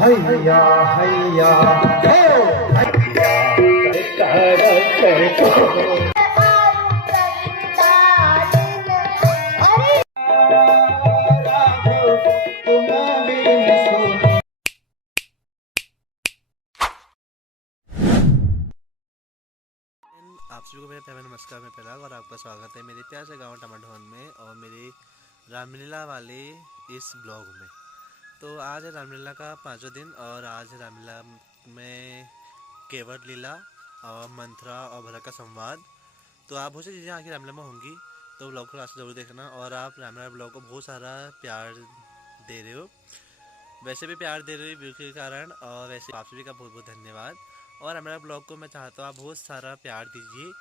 हैया हैया आप सभी को मेरे प्यारे नमस्कार में पहला और आपका स्वागत है मेरे प्यार से गाँव टमाटोन में और मेरे रामलीला वाले इस ब्लॉग में। तो आज है रामलीला का 5वां दिन और आज है रामलीला में केवट लीला और मंत्रा और भरत का संवाद। तो आप बहुत सी चीज़ें आखिर रामलीला में होंगी, तो ब्लॉग को लास्ट ज़रूर देखना। और आप रामलीला ब्लॉग को बहुत सारा प्यार दे रहे हो, वैसे भी प्यार दे रहे हो व्यू के कारण, और वैसे आप सभी का बहुत बहुत धन्यवाद। और हमारा ब्लॉग को मैं चाहता हूँ आप बहुत सारा प्यार दीजिए,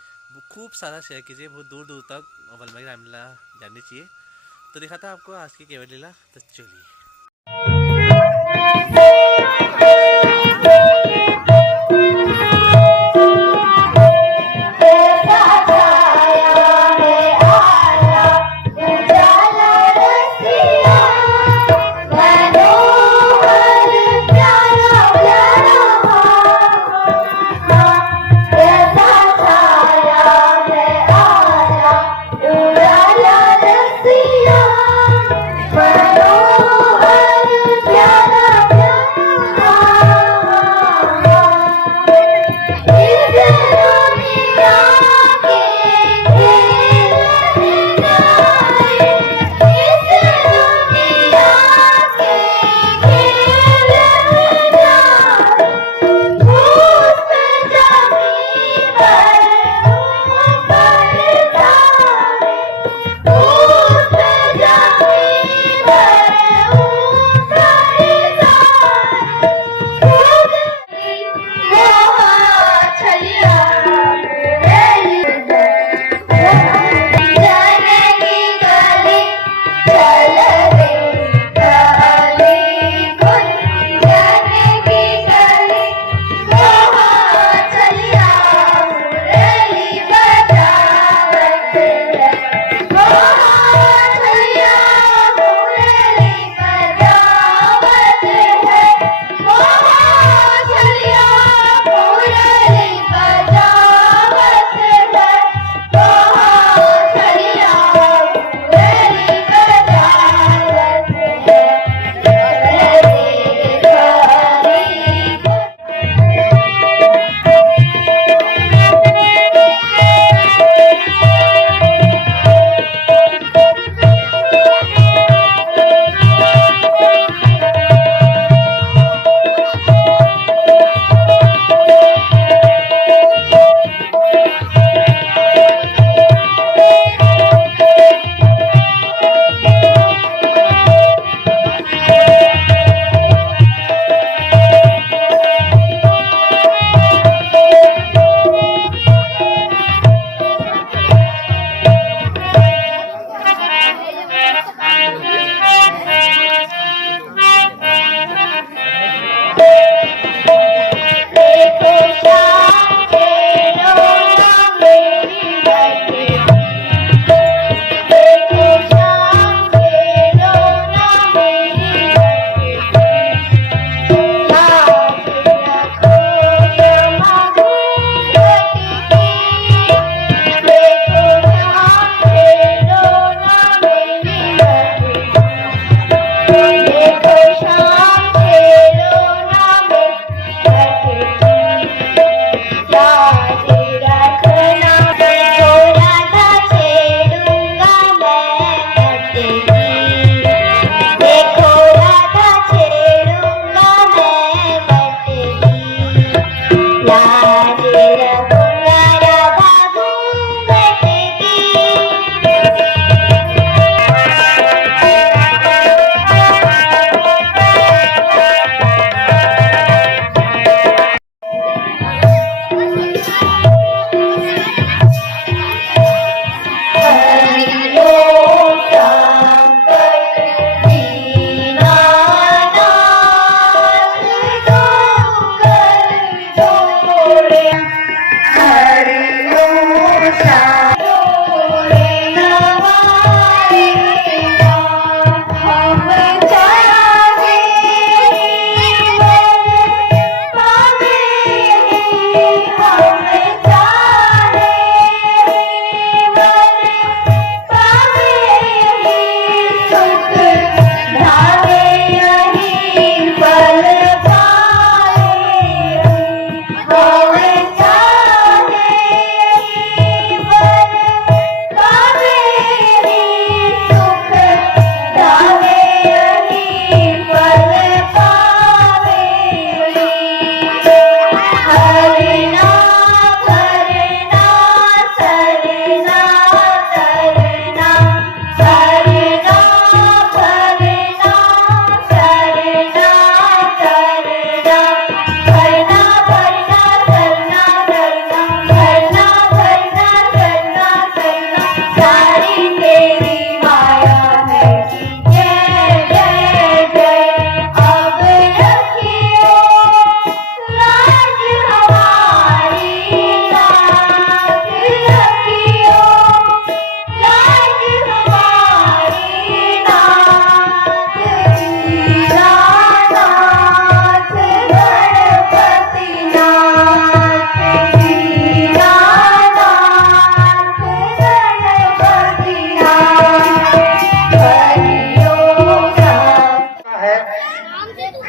खूब सारा शेयर कीजिए, बहुत दूर दूर तक वल्लभ रामलीला जाननी चाहिए। तो दिखाता है आपको आज की केवट लीला, तो चलिए।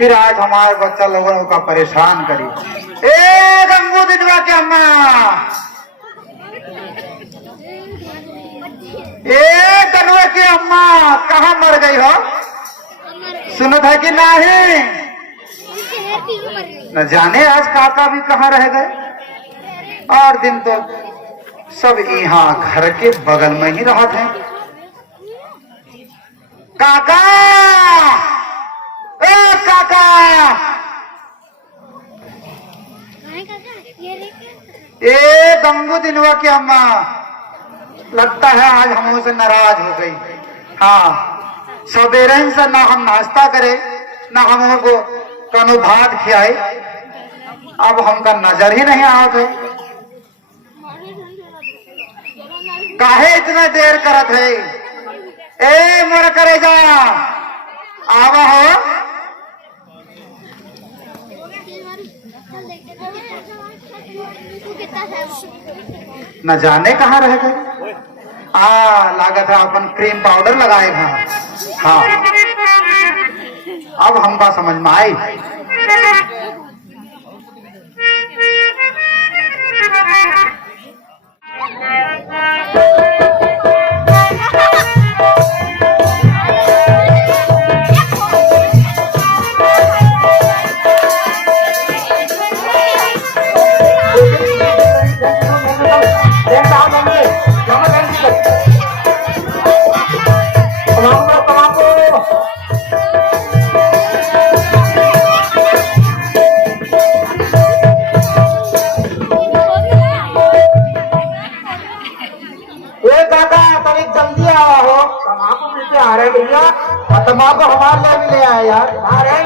फिर आज हमारे बच्चा लोगों का परेशान करी। ए गंगू दिदवा के अम्मा, ए कनवा की अम्मा, कहाँ मर गई हो? सुनत है कि नहीं? न जाने आज काका भी कहाँ रह गए। और दिन तो सब यहाँ घर के बगल में ही रहा थे। काका, ए काका, ए गंगू दिनवा की अम्मा, लगता है आज हम उनसे नाराज हो गई। हाँ, सवेरे से ना हम नाश्ता करे, ना हम हमको कनो भात खियाए। अब हमका नजर ही नहीं आवत है। काहे इतना देर करत है? ए मोर करेजा, आवा हो। न जाने कहाँ रह गए। लागत है अपन क्रीम पाउडर लगाएगा। हाँ, अब हमका समझ में आई। तमाकू हमारे लिए भी ले आए यार। आ रहे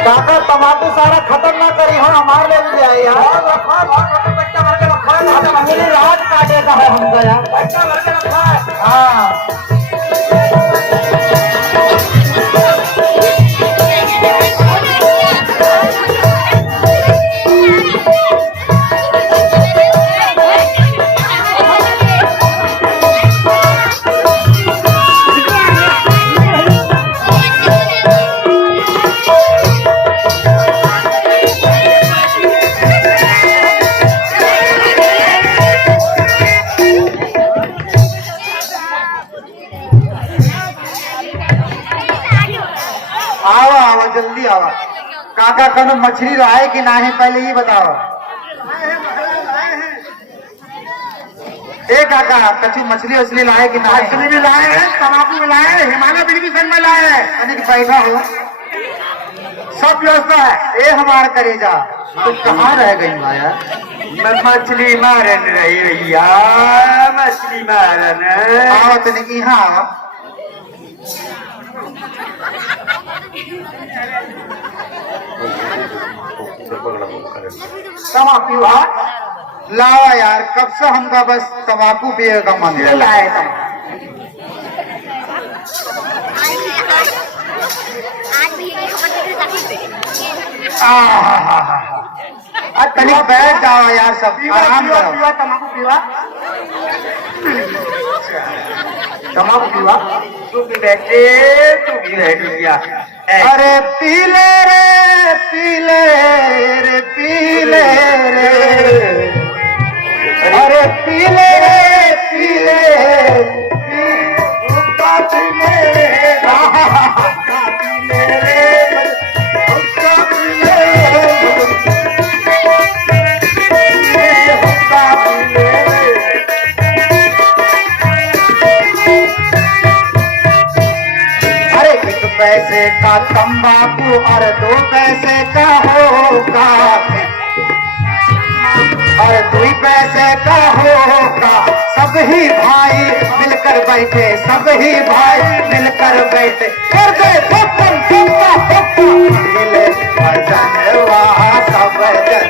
काका, तमाकू सारा खत्म ना करी हो, हमारे लिए भी ले आए यार। मेरी रात काटे का है हमका यार। हाँ, जल्दी आवा। काका कनो मछली लाए कि ना है, पहले ही बताओ। ए काका, कच्ची मछली वछली लाए कि ना? मछली भी लाए हैं, तमाकू भी लाए हैं, हिमालय बिजली में लाए हैं। अनिक बैठा हो, सब व्यवस्था है। ए हमार करेजा, तो कहाँ रह गई माया? मैं मछली मारन रही भैया, मछली मारन। आओ तनिक यहाँ आओ। तमाकू लावा यार, कब से हमका बस तमाकू पिए का मन है। लाए तनिक बैठ जाओ यार, सब आराम करो। तमाकू पीवा, तमाकू पीवा। तू भी बैठे, तू भी बैठ गया। अरे पीले रे पीले रे पीले रे, अरे पीले रे पीले पैसे का तंबाकू और 2 पैसे का होगा, और 2 पैसे का होगा। सब ही भाई मिलकर बैठे, सब ही भाई मिलकर बैठे, कर दे भजन मिले भजन वहाँ सब जन,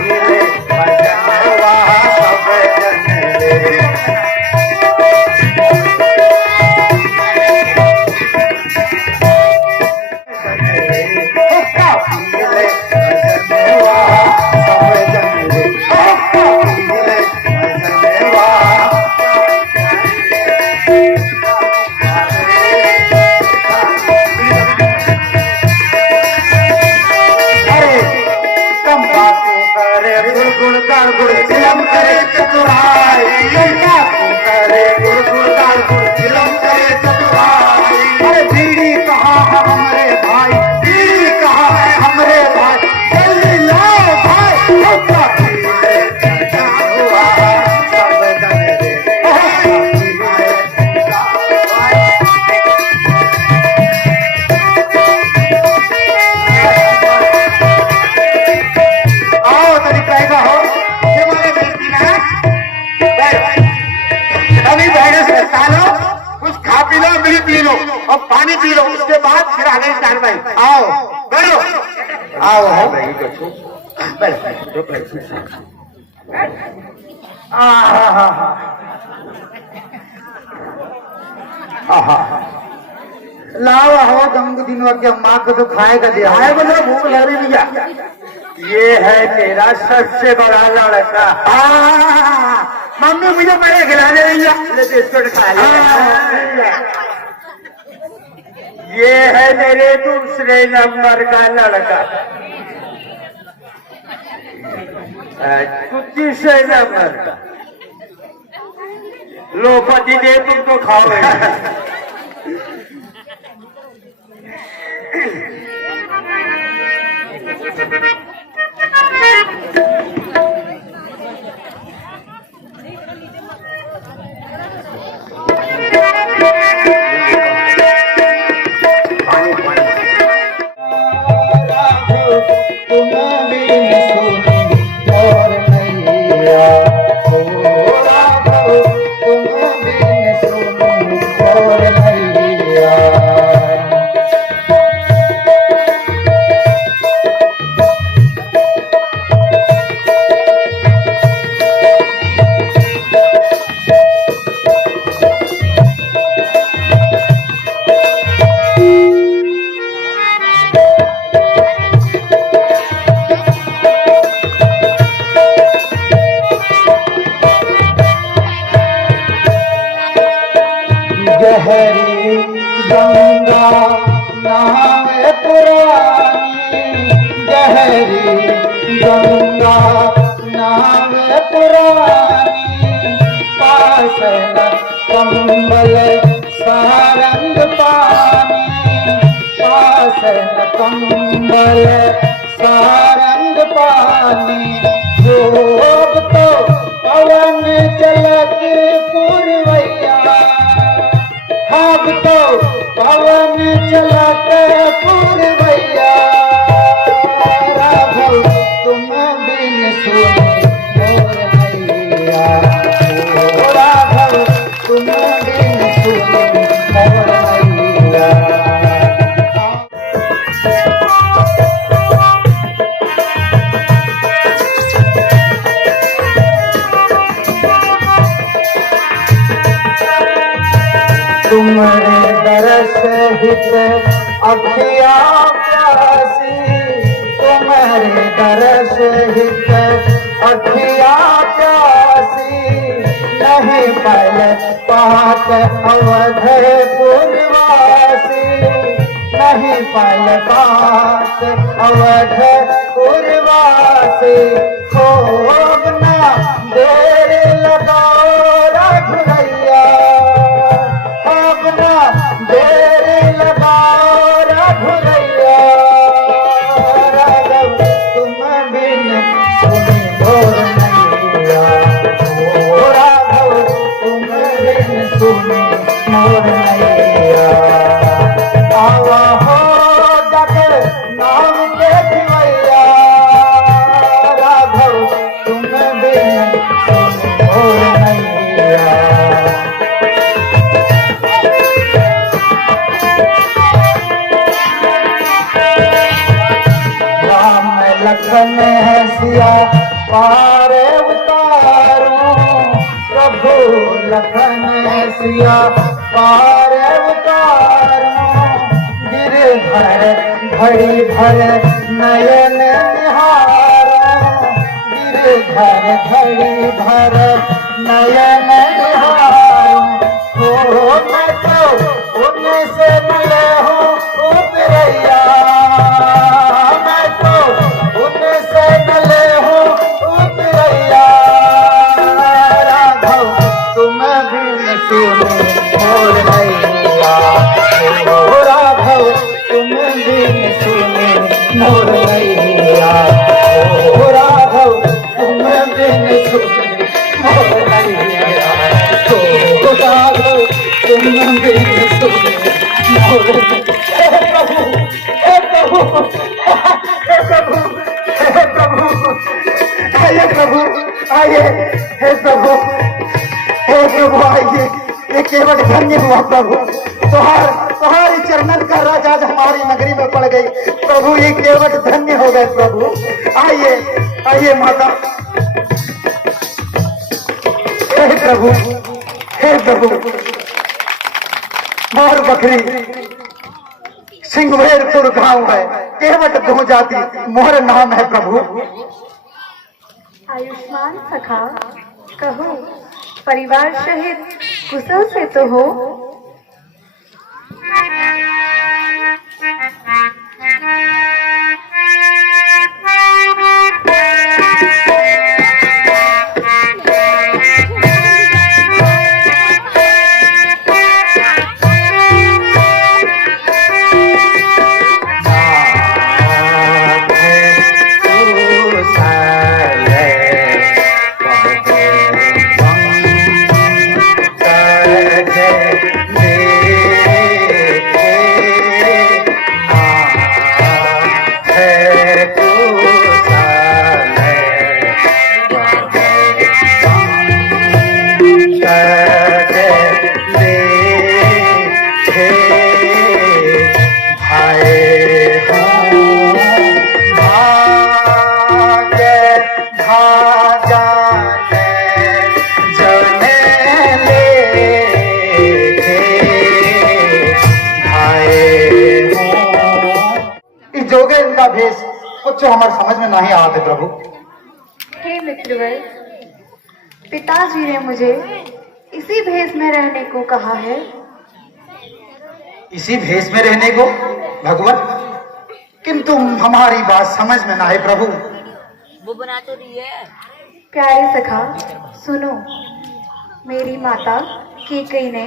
मिले भजन वहाँ सब जन। मिले उसके बाद फिर आगे की कार्रवाई। आओ बैठो, आओ आओ बैठो। लाओ हो गंग दिनों के माँ को तो खाएगा दिया है, मतलब भूख लग रही भैया। ये है तेरा सबसे बड़ा लड़का। मम्मी मुझे पहले खिला दे भैया, बिस्कुट खा ले। ये है मेरे दूसरे नंबर का लड़का। तीसरे नंबर का लो पति दे, तुम तो खाओगे। गहरी गंगा नाम पुरानी, गहरी गंगा नाम पुरानी, पास न कंबल सारंग पानी, पास न कंबल सारंग पानी, जोग तो पवन चलत पुरवैया, अब तो पवन चलते पुरवैया, राघव तुम बिन सुने मोर मैया, राघव तुम बिन सुने मोर मैया। तुम्हारे दरस हित अखिया प्यासी, तुम्हारे दरस हित अखिया प्यासी, नहीं पल पात अवध पुरवासी, नहीं पल पात अवध पुरवासी, खूब ना देर लगाओ रघुरैया, अपना देर लगाओ रघुरैया, राघव तुम बिन सुने मोर मैया, ओ राघव तुम बिन सुने मोर मैया। आवा हो जग नाम के दिवैया, राघव तुम बिन सुने मोर मैया। लखन है सिया पार उतारूं, प्रभु लखन है सिया पार उतारूं, गिरधर घड़ी भर नयन निहारूं, गिरधर घड़ी भर नयन निहारूं, हो मैं तो उनसे मिले हूँ उतरैया, उनसे मिले हो उतरैया, राघव तुम बिन सुने मोर मैया, ओ राघव तुम बिन सुने मोर मैया, ओ राघव तुम बिन सुने मोर मैया, ओ राघव तुम बिन सुने मोर मैया। हे प्रभु, हे प्रभु, हे प्रभु, हे प्रभु, आइए, हे प्रभु, हे प्रभु आइए, ये केवल धन्य हुआ प्रभु, तुहार तुहार चरणन का राज आज हमारी नगरी में पड़ गई। प्रभु ये केवट धन्य हो गए प्रभु। आइए आइए माता। हे प्रभु, हे प्रभु, मोर बकरी सिंहवेरपुर गांव है, केवट दो जाति मोर नाम है प्रभु। आयुष्मान सखा, कहो परिवार सहित कुशल से तो हो? जोगे इनका भेष कुछ हमारे समझ में नहीं आते प्रभु। हे मित्रवर, पिताजी ने मुझे इसी भेष में रहने को कहा है। इसी भेष में रहने को भगवान, किंतु हमारी बात समझ में ना है प्रभु। वो बना तो रही है। प्यारे सखा सुनो, मेरी माता केकई ने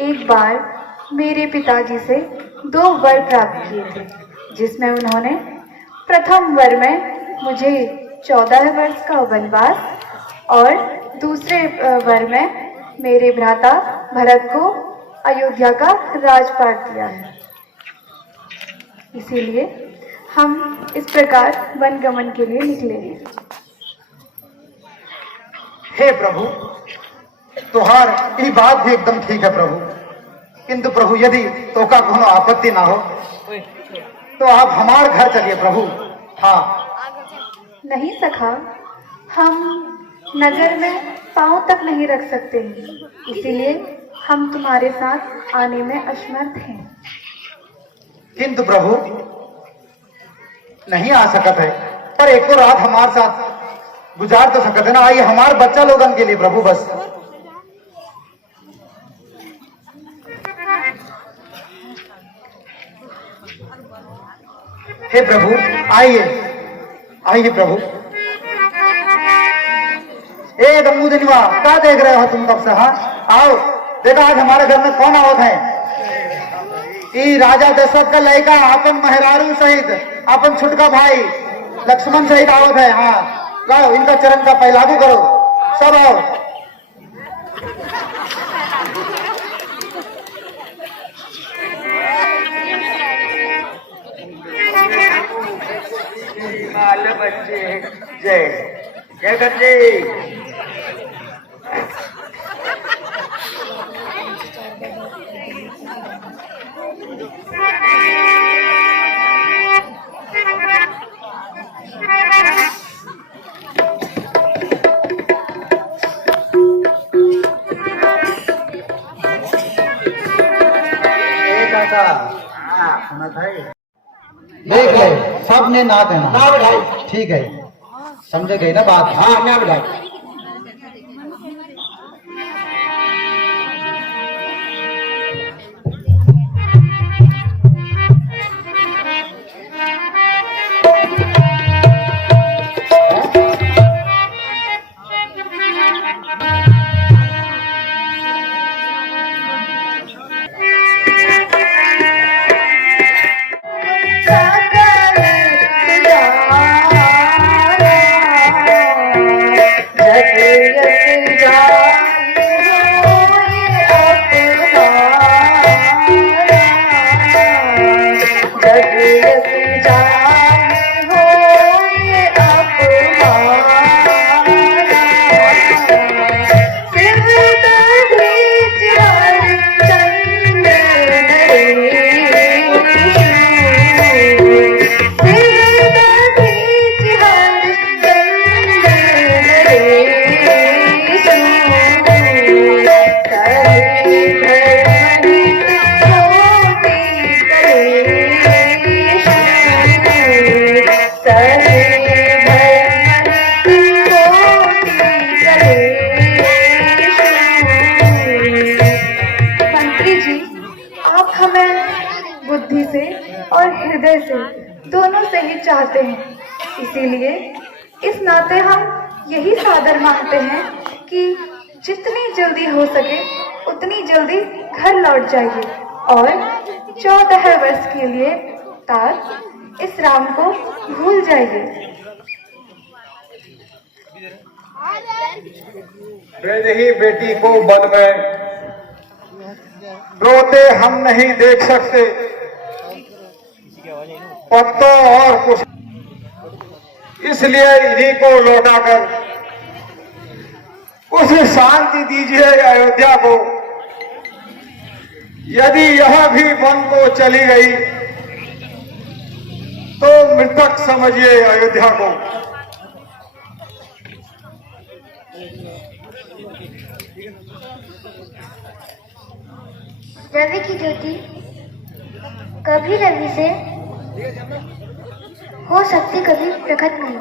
एक बार मेरे पिताजी से 2 वर प्राप्त किए थे, जिसमें उन्होंने प्रथम वर में मुझे 14 वर्ष का वनवास और दूसरे वर में मेरे भ्राता भरत को अयोध्या का राजपाट दिया है। इसीलिए हम इस प्रकार वन गमन के लिए निकले हैं। हे प्रभु, तुहार ये बात भी एकदम ठीक है प्रभु, किंतु प्रभु यदि तो का कोनो आपत्ति ना हो तो आप हमारे घर चलिए प्रभु। हाँ नहीं सखा, हम नगर में पांव तक नहीं रख सकते हैं, इसीलिए हम तुम्हारे साथ आने में असमर्थ हैं। किंतु प्रभु नहीं आ सकत है, पर एक रात हमारे साथ गुजार तो सकते ना। आइए हमारे बच्चा लोगन के लिए प्रभु बस। हे प्रभु आइए आइए प्रभु। ए दम्बू दिनवा, क्या देख रहे हो तुम तब से? हाँ आओ, देखो आज हमारे घर में कौन आवत है। ई राजा दशरथ का लड़का अपन मेहरारू सहित अपन छुटका भाई लक्ष्मण सहित आवत है। हाँ लाओ, इनका चरण का पहलागू करो, सब आओ। बच्चे जय जय बच्चे। देख ले, सबने ना देना ना बिठाई, ठीक है, समझे गई ना बात? हाँ ना बिठाई। और हृदय से दोनों से ही चाहते हैं। इसीलिए इस नाते हम यही सादर मांगते हैं कि जितनी जल्दी हो सके उतनी जल्दी घर लौट जाइए और 14 वर्ष के लिए तार इस राम को भूल जाइए। बेदही बेटी को वन में रोते हम नहीं देख सकते, पत्तों और कुछ, इसलिए इन्हीं को लौटाकर उसे शांति दीजिए अयोध्या को। यदि यह भी वन को चली गई तो मृतक समझिए अयोध्या को। रवि की ज्योति कभी रवि से हो सकती, कभी प्रकट नहीं।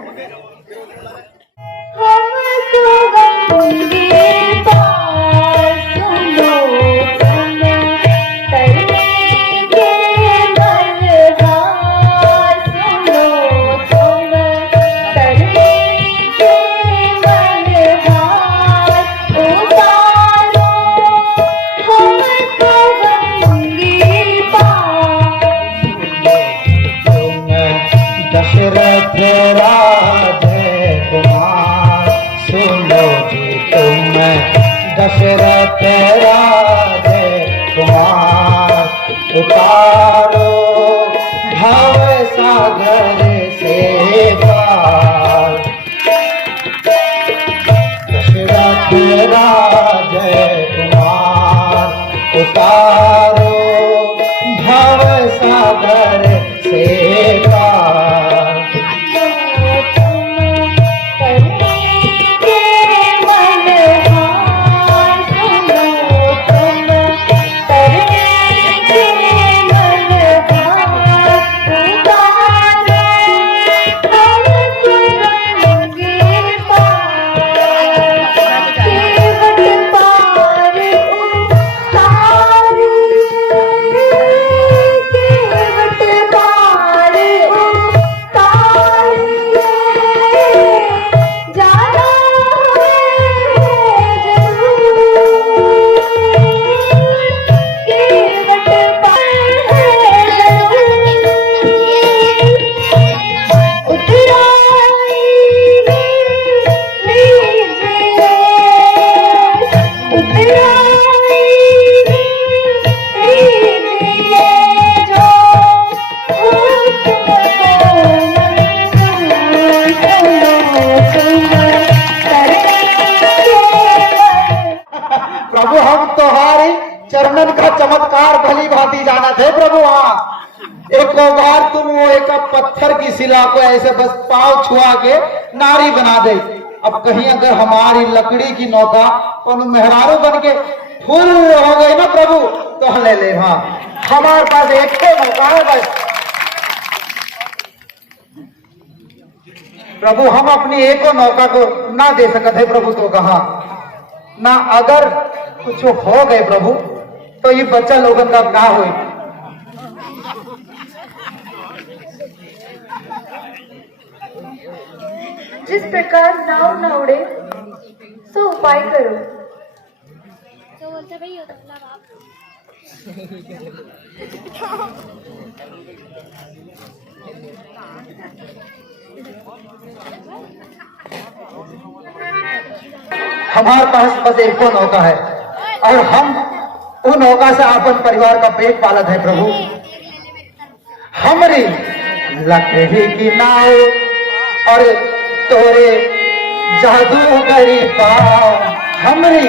दशरथ राजे कुमार उतारो भव सागर से पार। दशरथ राजे कुमार उतारो भव सागर से पार। प्रभु हम तुम्हारी चरणन का चमत्कार भली भांति जाना थे प्रभु। हाँ, एक बार तुम वो एक पत्थर की शिला को ऐसे बस पांव छुआ के नारी बना दे। अब कहीं अगर हमारी लकड़ी की नौका और मेहरारू बन के फुल हो गई ना प्रभु तो ले ले। हाँ, हमारे पास एक तो मौका है बस प्रभु। हम अपनी एक नौका को ना दे सकते प्रभु तो कहा ना। अगर कुछ हो गए प्रभु तो ये बच्चा लोगन का क्या हो। जिस प्रकार नाव न उड़े सो उपाय करो। तो बोलते भाई हमारे पास बस एक नौका है और हम उन नौका से अपन परिवार का पेट पालत है प्रभु। हमारी लकड़ी की नाव और तोरे जादूगरी पाँव। हमारी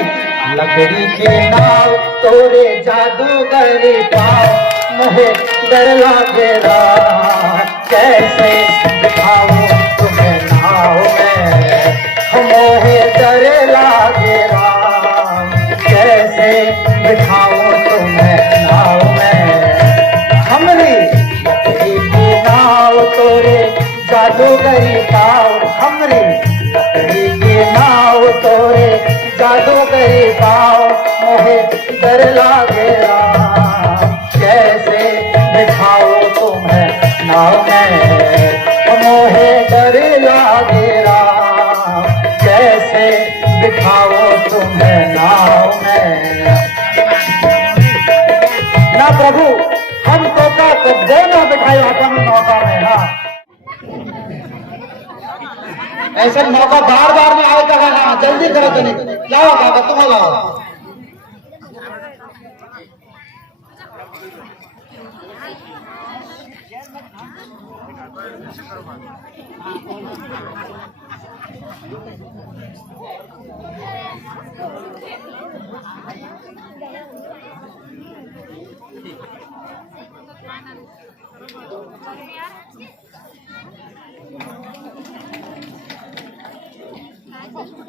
लकड़ी की नाव तोरे जादूगरी पाँव। मुझे डर लगे कैसे दिखाऊं तुम्हें नाव में। मोहे डर लागे राम कैसे बिठाऊं तुम्हें नाव में। हमरी लकड़ी की नाव तोरे जादूगरी पाँव। हमरी लकड़ी की नाव तोरे जादूगरी पाँव। मोहे डर लागे राम कैसे बिठाऊं तुम्हें नाव में मोहे डर लागे राम, कैसे बिठाओ तुम्हें नाव में। ना प्रभु हम तोता तो दोनों बिठाए अपन नौका में ना, ऐसा मौका बार बार में आएगा ना, जल्दी करो तो नहीं लाओ काका तुम लाओ।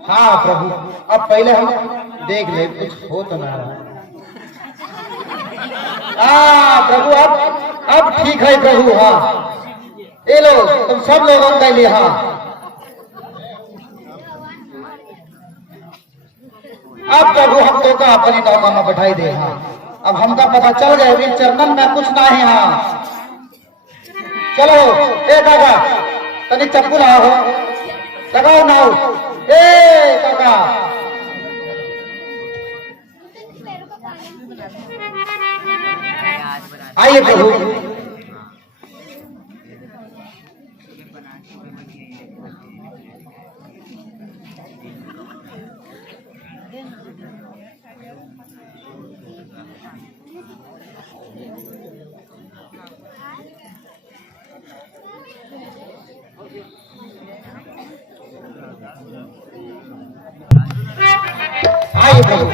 हाँ प्रभु अब पहले हम देख ले कुछ हो तो ना रहा। प्रभु अब ठीक है प्रभु। हाँ ये लो तुम सब लोगों के लिए। हाँ अब प्रभु हम तो का अपनी नौका में बैठाई दे। हाँ अब हमका पता चल गया वीर चरणन में कुछ ना है। हाँ चलो ए काका तनी चप्पू लाओ लगाओ नाव। ए काका आइए प्रभु। आइए प्रभु।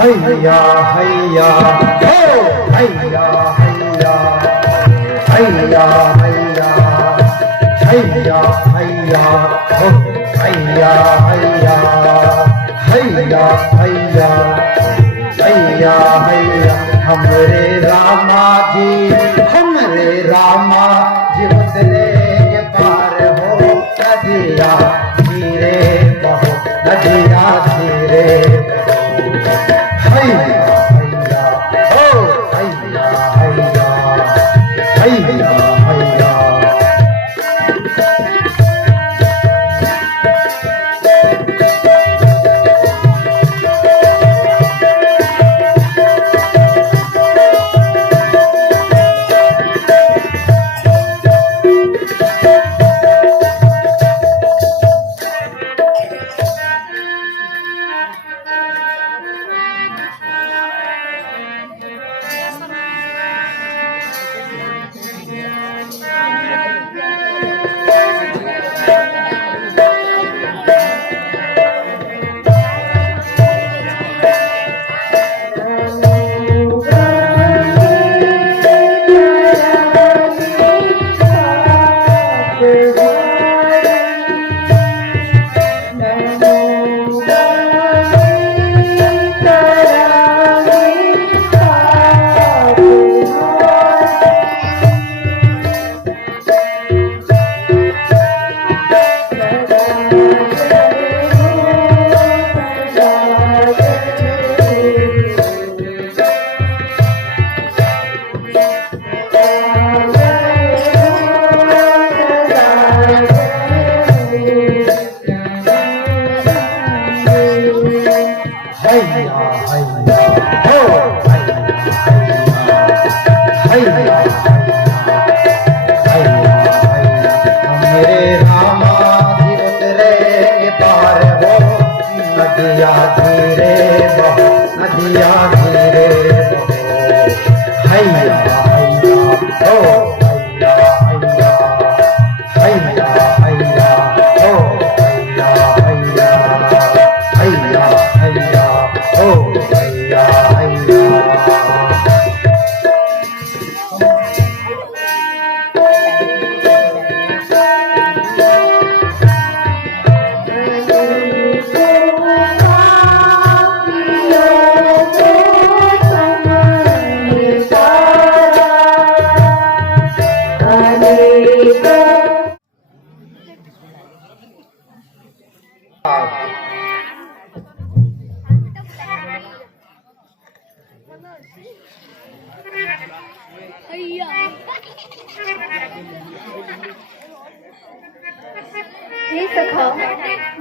हैया हैया हो हैया हैया हैया हैया हैया हैया हो हैया हैया हैया हैया हैया हैया हमरे रामा जी उतरे ये पार हो नदिया धीरे बहो नदिया धीरे हैया हैया हो हैया हैया हैया हैया।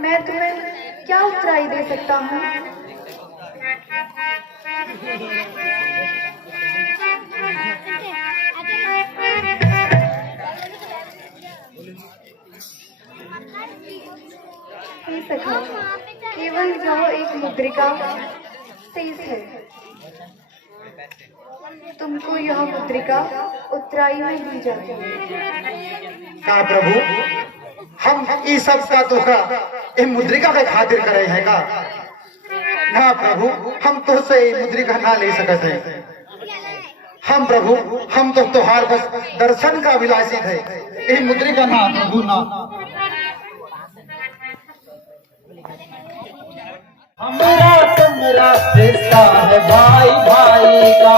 मैं तुम्हें क्या उत्तराई दे सकता हूँ? हे सखा, केवल जो एक मुद्रिका शेष है। तुमको यह मुद्रिका उत्तराई में दी जाती है। का प्रभु हम ई सब का धोखा ये मुद्रिका के खातिर करे है का? ना प्रभु, हम तो से मुद्रिका ना ले सकते हैं। हम प्रभु, हम तो तोहार बस दर्शन का विलासी थे, ये मुद्रिका ना प्रभु ना। हमरा तुमरा रिश्ता है भाई भाई का,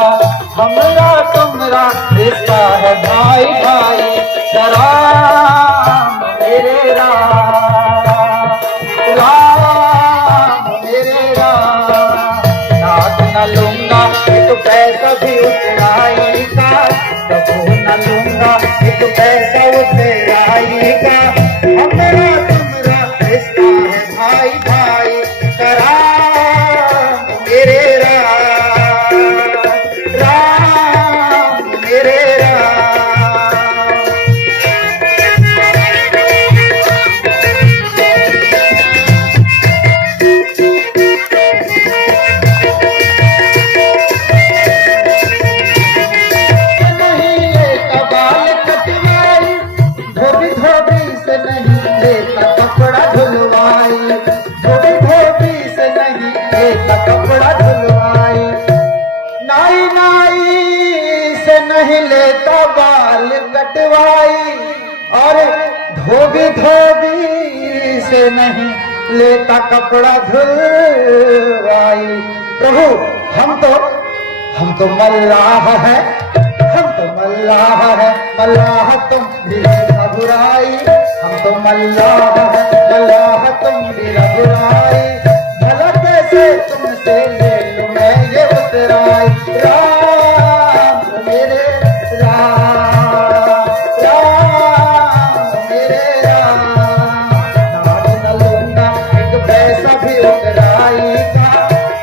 हमरा तुमरा रिश्ता है भाई भाई। राम मेरे राम, राम मेरे राम, नाथ न लूंगा एक पैसा भी उतराई का, प्रभु न लूंगा एक पैसा उतराई का। हमरा तुमरा रिश्ता है भाई भाई, राम मेरे राम, राम मेरे राम। नहीं लेता बाल कटवाई, धोबी धोबी से नहीं लेता कपड़ा धुलवाई, धोबी धोबी से नहीं लेता कपड़ा धुलवाई। नाई नाई से नहीं लेता बाल कटवाई, और धोबी धोबी से नहीं लेता कपड़ा धुलवाई। प्रभु हम तो मल्लाह है, हम तो मल्लाह है, मल्लाह तुम भी रघुराई। हम तो मल्लाह है, मल्लाह तुम भी रघुराई। भला कैसे तुमसे ले लूं मैं ये उतराई। राम मेरे राम, राम मेरे राम, नाथ न लूंगा एक पैसा भी उतराई का,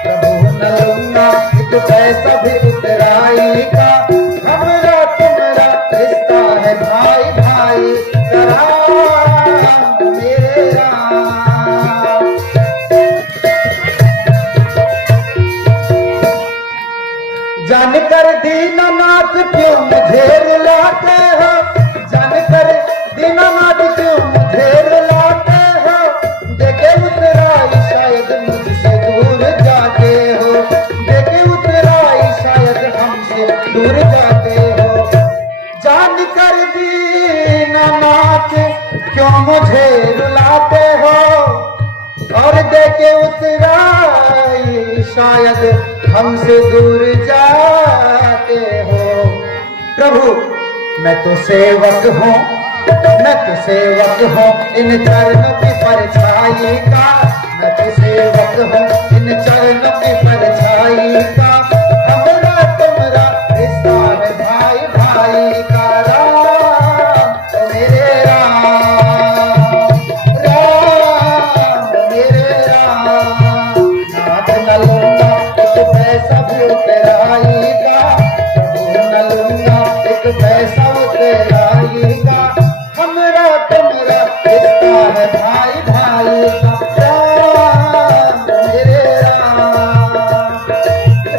प्रभु न लूंगा एक पैसा भी उतराई का। हमरा तुमरा रिश्ता है भाई भाई, राम मेरे राम। जानकर दीननाथ क्यों मुझे रुलाते हो, जानकर दीननाथ क्यों मुझे रुलाते हो। देखे उतराई शायद मुझसे दूर जाते हो, देखे उतराई शायद हमसे दूर जाते हो। जानकर दीननाथ क्यों मुझे रुलाते हो, और देखे उतराई शायद हमसे दूर जाते हो। प्रभु मैं तो सेवक हूँ, मैं तो सेवक हूँ इन चरणों की परछाई का, मैं तो सेवक हूँ इन चरणों की परछाई का। हमरा तुमरा रिश्ता है भाई भाई का, राम मेरे राम, राम मेरे राम, नाथ न लूंगा एक पैसा भी उतराई का, प्रभु न लूंगा एक पैसा उतराई का। हमरा तुमरा रिश्ता है भाई भाई का, राम मेरे राम,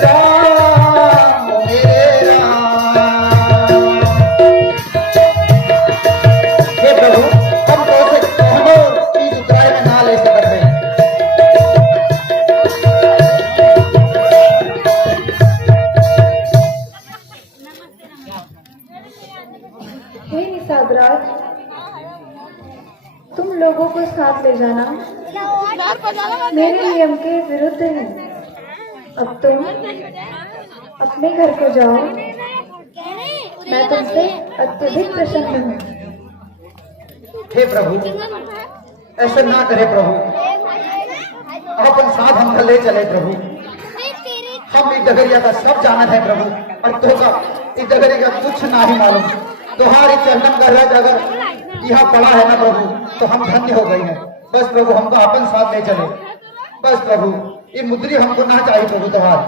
राम मेरे राम। हे प्रभु, हम तो उसे चीज उतराई में ना ले सकते। हे निषादराज, तुम लोगों को साथ ले जाना मेरे नियम के विरुद्ध है। अब तुम अपने घर को जाओ, मैं तुमसे अत्यधिक प्रसन्न हूँ। हे प्रभु, ऐसा ना करे प्रभु, अपन साथ हमको ले चले प्रभु। हम इस डगरिया का सब जानत है प्रभु, और तो का इस डगरिया का कुछ ना ही मालूम। तुम्हारी चरणन का रज अगर यहाँ पड़ा है ना प्रभु, तो हम धन्य हो गए हैं। बस प्रभु हमको अपन साथ ले चले। बस प्रभु ये मुद्री हमको ना चाहिए प्रभु तुम्हारी।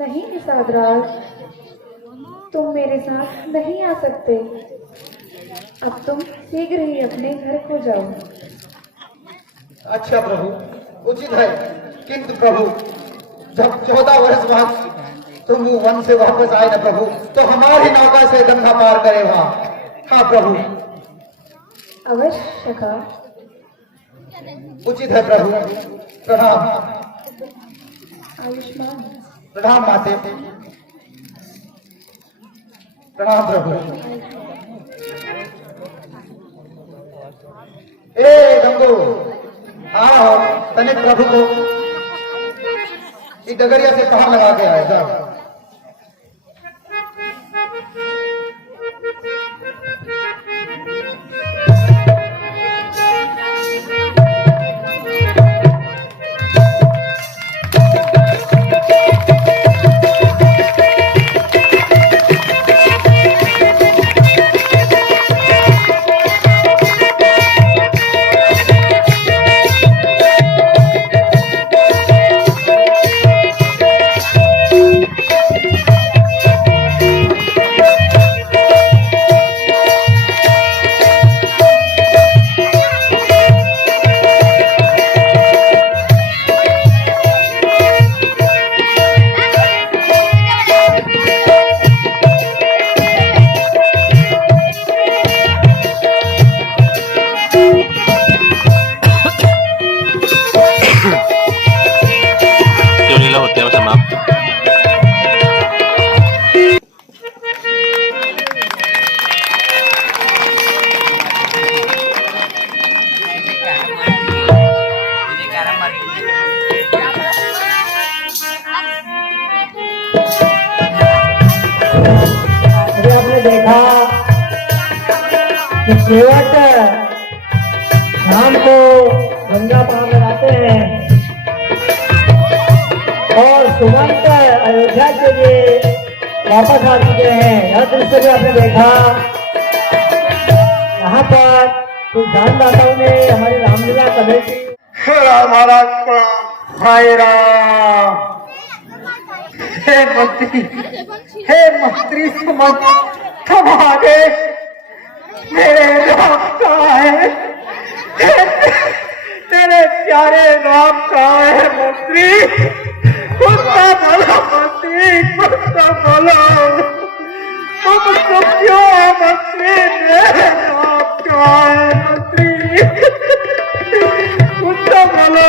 नहीं निषाद राज, तुम मेरे साथ नहीं आ सकते। अब तुम शीघ्र ही अपने घर को जाओ। अच्छा प्रभु, उचित है, किंतु प्रभु जब 14 वर्ष बाद तुम वन से वापस आए ना प्रभु, तो हमारी नौका से गंगा पार करे वहां। हाँ प्रभु, अवश्य का। उचित है प्रभु। प्रणाम। आयुष्मान। प्रणाम माते। प्रणाम प्रभु। ए गंगू, आओ तनिक प्रभु को इस डगरिया से कहाँ लगा के आए जा। केवट शाम को गंगा पार लगाते हैं और सुमंत अयोध्या के लिए वापस आ चुके हैं। यह दृश्य भी आपने देखा। यहाँ पर कुछ दानदाताओं ने हमारी रामलीला कमेटी महाराज हाय राम। हे मंत्री समझ तुम आ गए। मेरे राम कहाँ है? तेरे प्यारे राम कहाँ है मंत्री? कुछ तो बोलो मंत्री, कुछ तो बोलो। तुम तो क्यों है मंत्री? मेरे राम कहाँ है मंत्री? कुछ तो बोलो।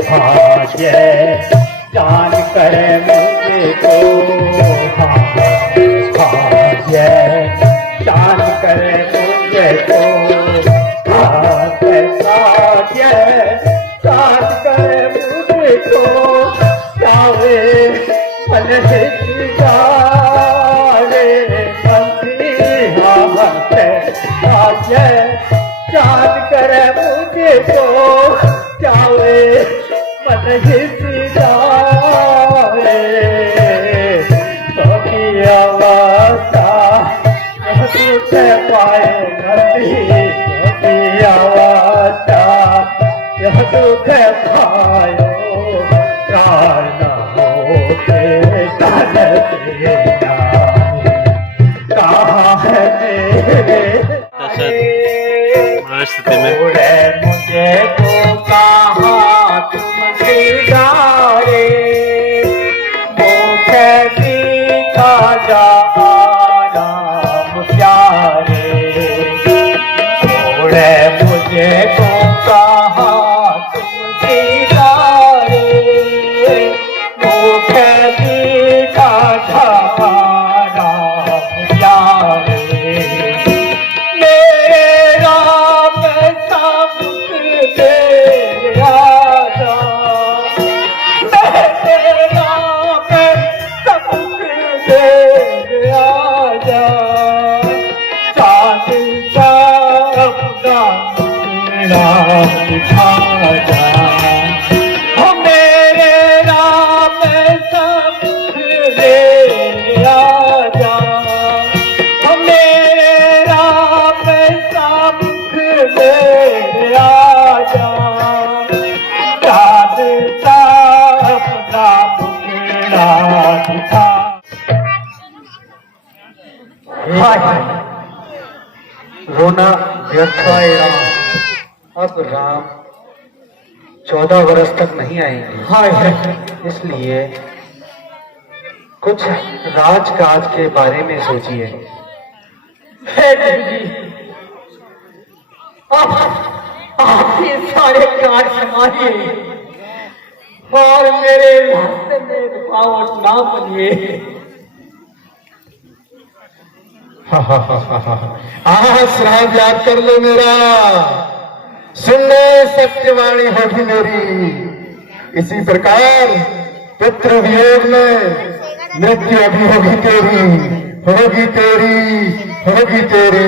भाग्य जान कर मुझको भाग्य जान कर मुझको भाग्य जान कर मुझको चावे मन हितगारे बंसी भाग्य जान कर मुझको चावे मन हितगारे सखी अवस्था दुख पाए नदी सखी अवस्था यह दुख पायो प्राण होते तन से कहाँ है मेरे स्थिति में छोड़े मुझे तो कहाँ तुम दिदारे मुख दिखा जा राम प्यारे छोड़े मुझे तो कहाँ तुम दिदारे मुख दिखा जा राम प्यारे मेरा पैसा मुख दे राजा मेरा पैसा मुख दे राजा चांद का अपना मुखड़ा दिखा जा मेरे राम सब दे राजा मेरा पैसा मुख दे राजा चाँद का अपना मुखड़ा दिखा रोना व्यर्थ है राम। अब राम 14 वर्ष तक नहीं आएंगे, इसलिए कुछ राजकाज के बारे में सोचिए। हे जी आप ये सारे कार्य संभालिए और मेरे रास्ते में रुकावट ना बनिए। श्राप याद कर लो मेरा, सुनने सत्यवाणी होगी मेरी। इसी प्रकार पितृ वियोग में मृत्यु अभी होगी तेरी, होगी तेरी, होगी तेरी।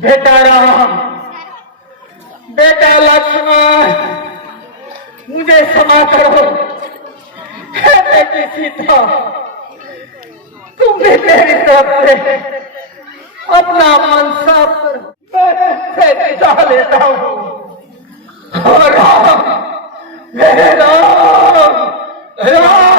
बेटा राम, बेटा लक्ष्मण, मुझे क्षमा करो। हे बेटी सीता, तुम भी मेरी तरफ से अपना मन सब से बिता लेता हूँ। और राम, मेरे राम, राम।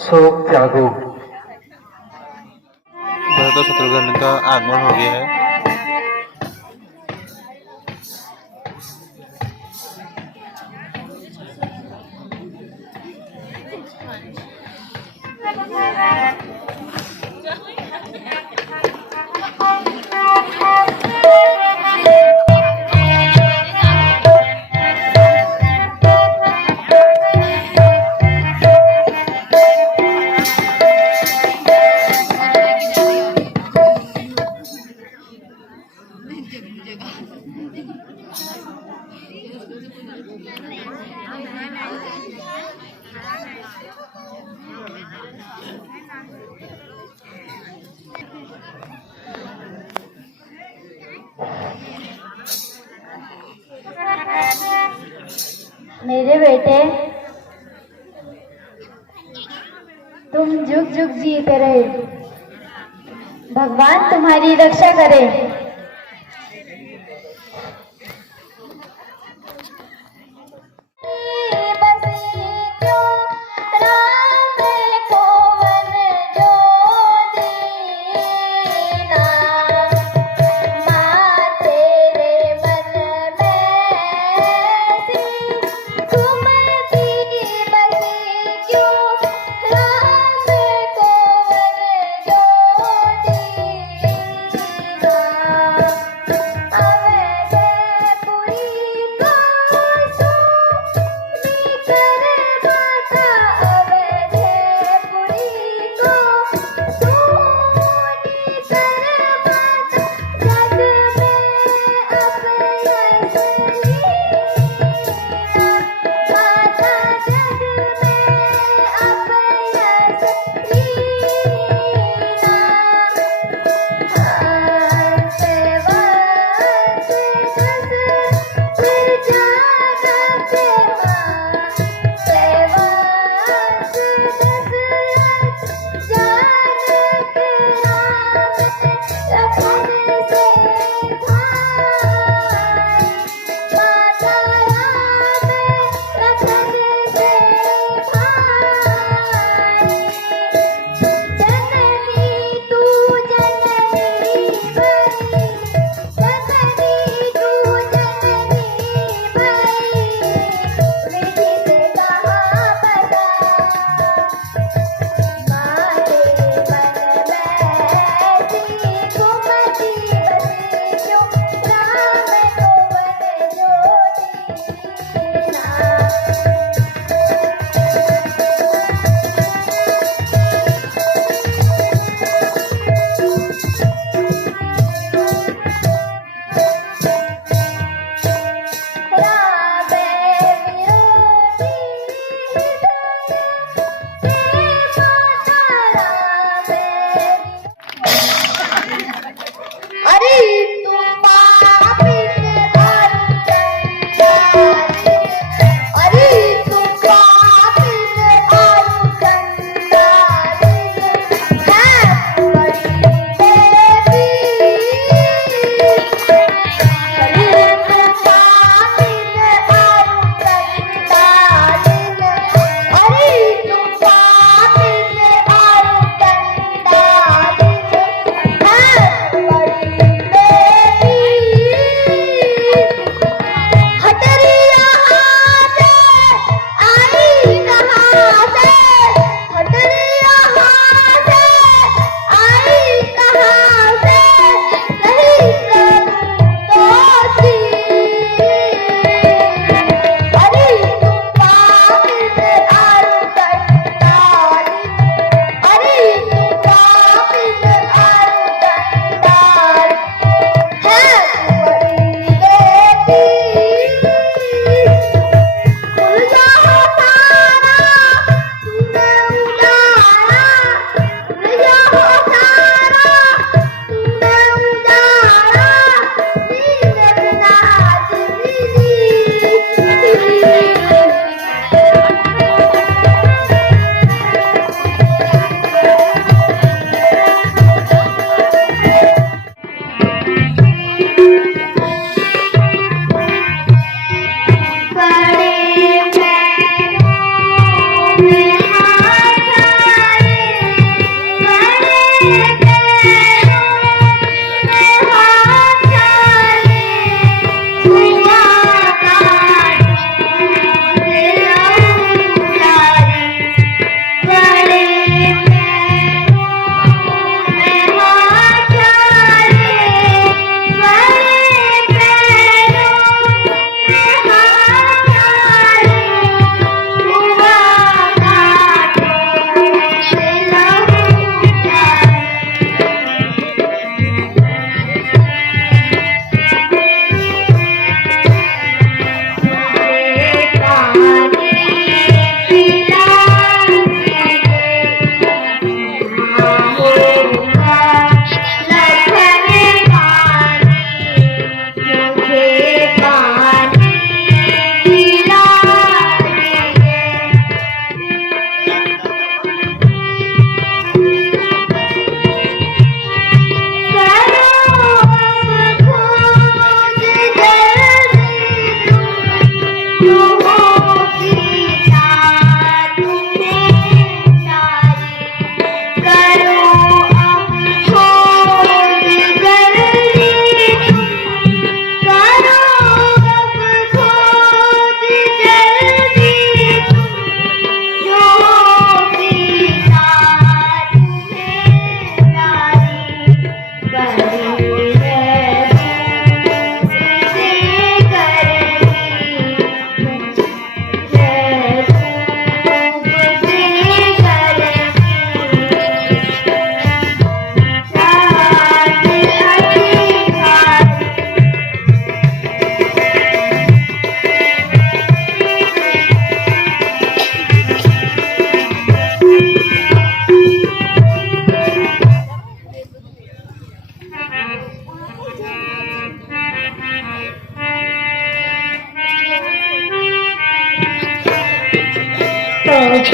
शोक त्यागो। भरत और शत्रुघ्न का आगमन हो गया है। मेरे बेटे, तुम जुग जुग जीते रहे, भगवान तुम्हारी रक्षा करे। बसी क्यों राम को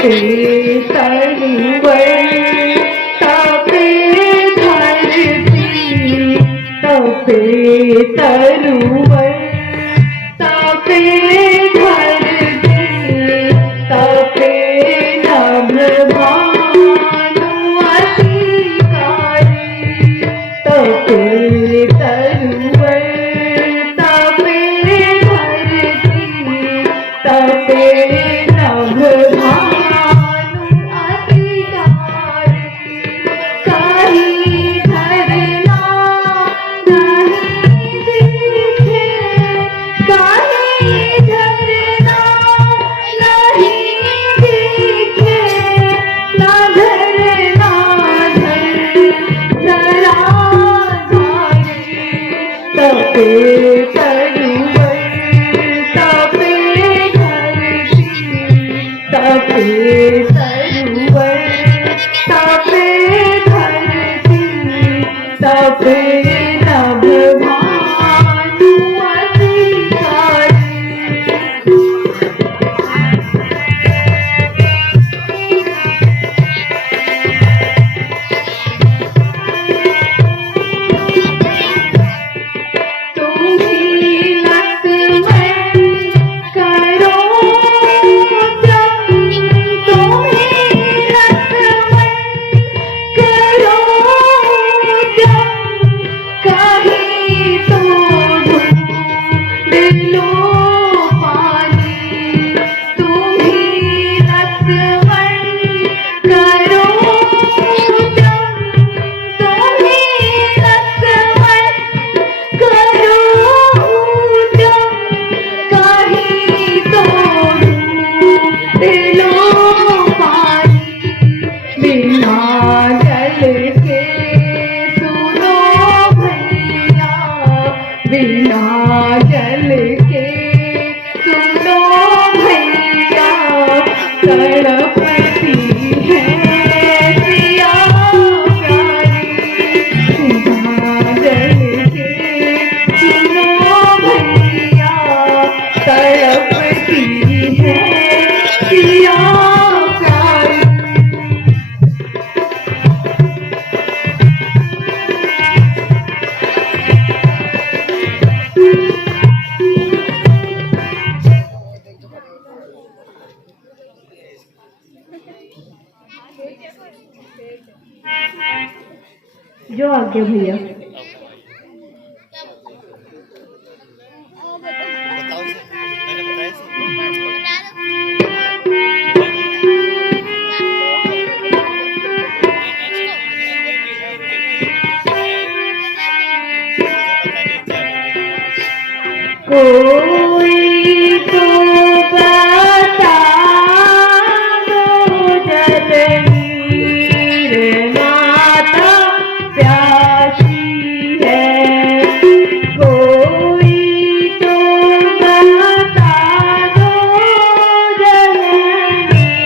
तपे तरुवर तपे धरती तपे तरुवर तपे धरती तपे नभ भानु अधिकारी तपे तरुवर तपे धरती तपे नभ भानु अधिकारी कहीं धरना नहीं दिखे कहीं धरना नहीं दिखे ना धरना धरा धारी तपे तरुवर तपे धरती तपे तरुवर तपे धरती तपे नभ भानु अधिकारी तुम्ही लक्ष्मण करो जम तुम्ही लक्ष्मण करो जम कहीं तो ढूंढ लो पानी तुम्ही लक्ष्मण करो जम तुम्ही लक्ष्मण करो जम कहीं तो ढूंढ लो पानी बिना जल के सुनो भैया बिना जल के सुनो भैया तड़पती है पिया प्यारी बिना जल के सुनो भैया तड़पती है पिया प्यारी जो आगे भैया कोई तो बता दो जलनीर माता प्यासी है कोई तो बता दो जलनीर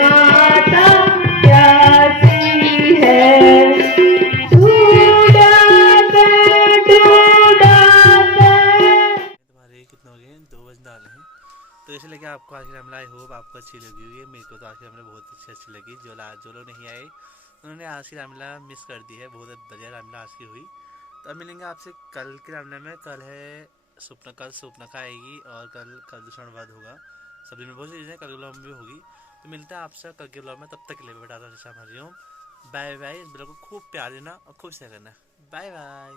माता प्यासी है तुम्हारे कितने हो गए 2 बज डाले हैं तो इसे लेके आपको आज की रामलीला आई होप आपको अच्छी लगी होगी मेरे को तो आज की रामलीला बहुत अच्छी लगी जो लोग नहीं आए उन्होंने आज की रामलीला मिस कर दी है बहुत बढ़िया रामलीला आज की हुई तो अब मिलेंगे आपसे कल की रामलीला में कल स्वप्नका आएगी और कल दूषणवाद होगा सभी में बहुत सी चीज़ें कल के ब्लॉग में भी होगी तो मिलता है आपसे कल के ब्लॉग में तब तक के लिए बेटा हरिओम बाय बाय इस ब्लॉग को खूब प्यार देना और खुश करना बाय बाय।